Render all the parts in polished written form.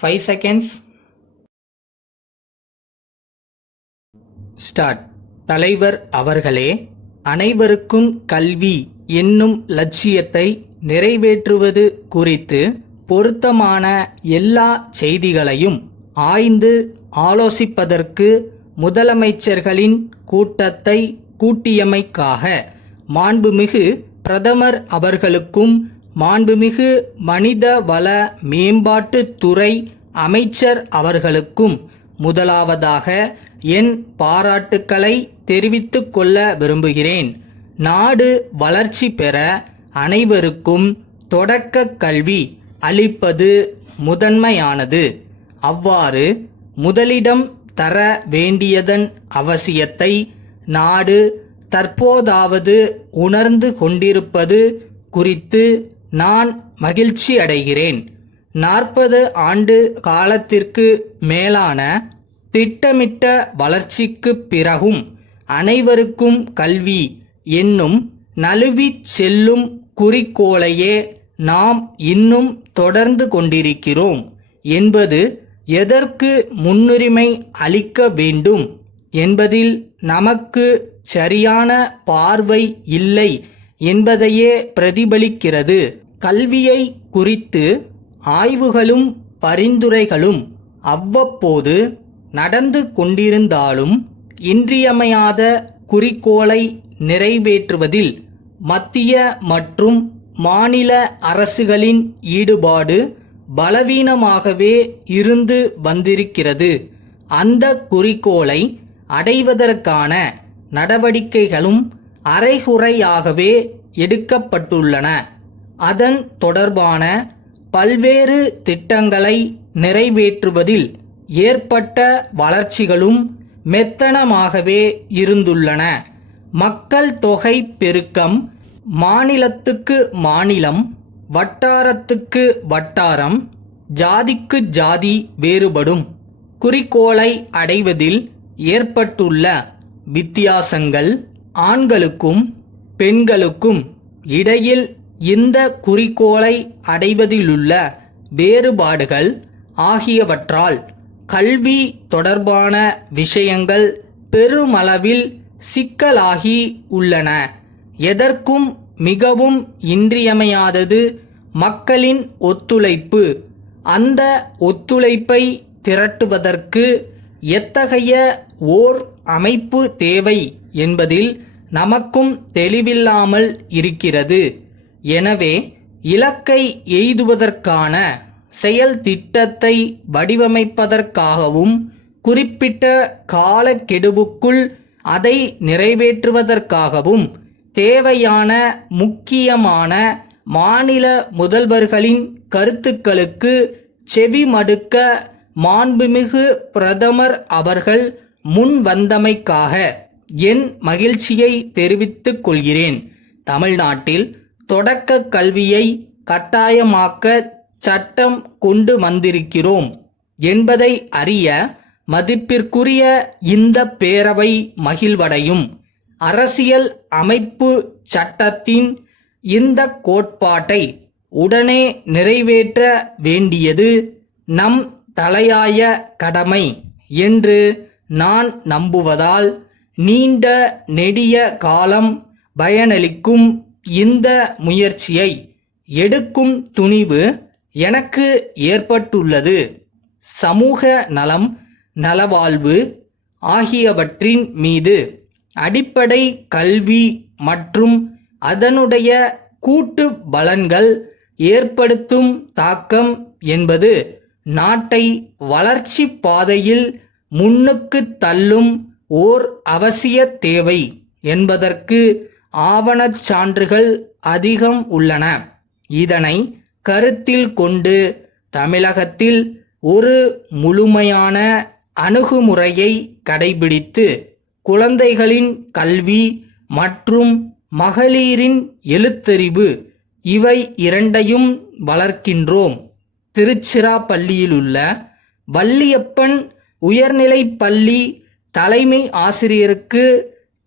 5 seconds. Start. தலைவர் அவர்களே, அனைவருக்கும் கல்வி என்னும் லட்சியத்தை நிறைவேற்றுவது குறித்து பொருத்தமான எல்லா செய்திகளையும் ஆய்ந்து ஆலோசிப்பதற்கு முதலமைச்சர்களின் கூட்டத்தை கூட்டியமைக்காக மாண்புமிகு பிரதமர் அவர்களுக்கும் மாண்புமிகு மனிதவள மேம்பாட்டுத்துறை அமைச்சர் அவர்களுக்கும் முதலாவதாக என் பாராட்டுக்களை தெரிவித்துக் கொள்ள விரும்புகிறேன். நாடு வளர்ச்சி பெற அனைவருக்கும் தொடக்க கல்வி அளிப்பது முதன்மையானது. அவ்வாறு முதலிடம் தர வேண்டியதன் அவசியத்தை நாடு தற்போதாவது உணர்ந்து கொண்டிருப்பது குறித்து நான் மகிழ்ச்சி அடைகிறேன். 40 ஆண்டு காலத்திற்கு மேலான திட்டமிட்ட வளர்ச்சிக்கு பிறகும் அனைவருக்கும் கல்வி என்னும் நழுவிச் செல்லும் குறிக்கோளையே நாம் இன்னும் தொடர்ந்து கொண்டிருக்கிறோம் என்பது எதற்கு முன்னுரிமை அளிக்க வேண்டும் என்பதில் நமக்கு சரியான பார்வை இல்லை என்பதையே பிரதிபலிக்கிறது. கல்வியை குறித்து ஆய்வுகளும் பரிந்துரைகளும் அவ்வப்போது நடந்து கொண்டிருந்தாலும் இன்றியமையாத குறிக்கோளை நிறைவேற்றுவதில் மத்திய மற்றும் மாநில அரசுகளின் ஈடுபாடு பலவீனமாகவே இருந்து வந்திருக்கிறது. அந்த குறிக்கோளை அடைவதற்கான நடவடிக்கைகளும் அரைகுறையாகவே எடுக்கப்பட்டுள்ளன. அதன் தொடர்பான பல்வேறு திட்டங்களை நிறைவேற்றுவதில் ஏற்பட்ட வளர்ச்சிகளும் மெத்தனமாகவே இருந்துள்ளன. மக்கள் தொகை பெருக்கம் மாநிலத்துக்கு மாநிலம், வட்டாரத்துக்கு வட்டாரம், ஜாதிக்கு ஜாதி வேறுபடும் குறிக்கோளை அடைவதில் ஏற்பட்டுள்ள வித்தியாசங்கள் ஆண்களுக்கும் பெண்களுக்கும் இடையில் இந்த குறிக்கோளை அடைவதிலுள்ள வேறுபாடுகள் ஆகியவற்றால் கல்வி தொடர்பான விஷயங்கள் பெருமளவில் சிக்கலாகி உள்ளன. எதற்கும் மிகவும் இன்றியமையாதது மக்களின் ஒத்துழைப்பு. அந்த ஒத்துழைப்பை திரட்டுவதற்கு எத்தகைய ஓர் அமைப்பு தேவை என்பதில் நமக்கும் தெளிவில்லாமல் இருக்கிறது. எனவே இலக்கை எய்துவதற்கான செயல் திட்டத்தை வடிவமைப்பதற்காகவும் குறிப்பிட்ட காலக்கெடுவுக்குள் அதை நிறைவேற்றுவதற்காகவும் தேவையான முக்கியமான மாநில முதல்வர்களின் கருத்துக்களுக்கு செவிமடுக்க மாண்புமிகு பிரதமர் அவர்கள் முன் வந்தமைக்காக என் மகிழ்ச்சியை தெரிவித்துக் கொள்கிறேன். தமிழ்நாட்டில் தொடக்க கல்வியை கட்டாயமாக்க சட்டம் கொண்டு வந்திருக்கிறோம் என்பதை அறிய மதிப்பிற்குரிய இந்த பேரவை மகிழ்வடையும். அரசியல் அமைப்பு சட்டத்தின் இந்த கோட்பாட்டை உடனே நிறைவேற்ற வேண்டியது நம் தலையாய கடமை என்று நான் நம்புவதால் நீண்ட நெடிய காலம் பயனளிக்கும் இந்த முயற்சியை எடுக்கும் துணிவு எனக்கு ஏற்பட்டுள்ளது. சமூக நலம், நலவாழ்வு ஆகியவற்றின் மீது அடிப்படை கல்வி மற்றும் அதனுடைய கூட்டு பலன்கள் ஏற்படுத்தும் தாக்கம் என்பது நாட்டை வளர்ச்சி பாதையில் முன்னுக்கு தள்ளும் ஓர் அவசிய தேவை என்பதற்கு ஆவணச் சான்றுகள் அதிகம் உள்ளன. இதனை கருத்தில் கொண்டு தமிழகத்தில் ஒரு முழுமையான அணுகுமுறையை கடைபிடித்து குழந்தைகளின் கல்வி மற்றும் மகளிரின் எழுத்தறிவு இவை இரண்டையும் வளர்க்கின்றோம். திருச்சிராப்பள்ளியிலுள்ள வள்ளியப்பன் உயர்நிலைப் பள்ளி தலைமை ஆசிரியருக்கு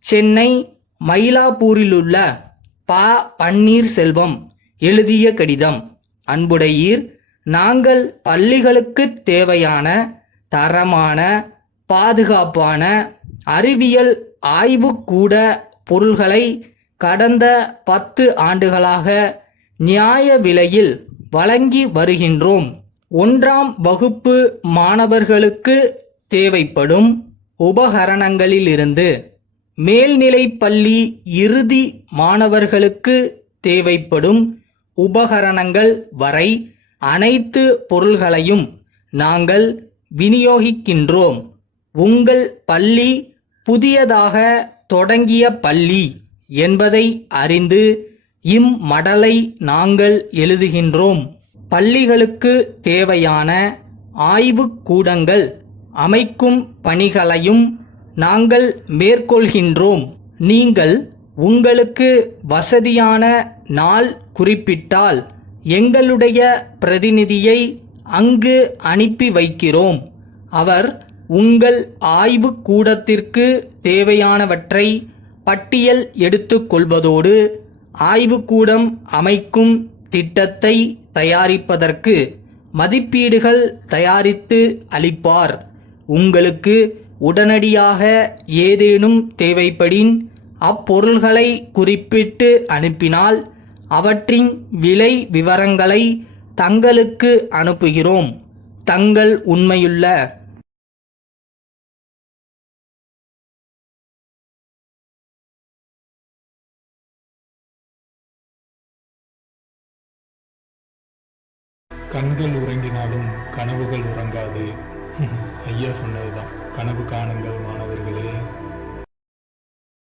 சென்னை மயிலாப்பூரிலுள்ள ப. பன்னீர்செல்வம் எழுதிய கடிதம். அன்புடையீர், நாங்கள் பள்ளிகளுக்கு தேவையான தரமான பாதுகாப்பான அறிவியல் ஆய்வுக்கூட பொருள்களை கடந்த 10 ஆண்டுகளாக நியாய விலையில் வழங்கி வருகின்றோம். 1ஆம் வகுப்பு மாணவர்களுக்கு தேவைப்படும் உபகரணங்களிலிருந்து மேல்நிலைப் பள்ளி இறுதி மாணவர்களுக்கு தேவைப்படும் உபகரணங்கள் வரை அனைத்து பொருள்களையும் நாங்கள் விநியோகிக்கின்றோம். உங்கள் பள்ளி புதியதாக தொடங்கிய பள்ளி என்பதை அறிந்து இம்மடலை நாங்கள் எழுதுகின்றோம். பள்ளிகளுக்கு தேவையான ஆய்வுக் கூடங்கள் அமைக்கும் பணிகளையும் நாங்கள் மேற்கொள்கின்றோம். நீங்கள் உங்களுக்கு வசதியான நாள் குறிப்பிட்டால் எங்களுடைய பிரதிநிதியை அங்கு அனுப்பி வைக்கிறோம். அவர் உங்கள் ஆய்வுக் கூடத்திற்கு தேவையானவற்றை பட்டியல் எடுத்துக்கொள்வதோடு ஆய்வுக்கூடம் அமைக்கும் திட்டத்தை தயாரிப்பதற்கு மதிப்பீடுகள் தயாரித்து அளிப்பார். உங்களுக்கு உடனடியாக ஏதேனும் தேவைப்படின் அப்பொருள்களை குறிப்பிட்டு அனுப்பினால் அவற்றின் விலை விவரங்களை தங்களுக்கு அனுப்புகிறோம். தங்கள் உண்மையுள்ள கண்கள் உறங்கினாலும் கனவுகள் உறங்காது. ஐயா சொன்னதுதான். கனவு காணுங்கள் மாணவர்களே.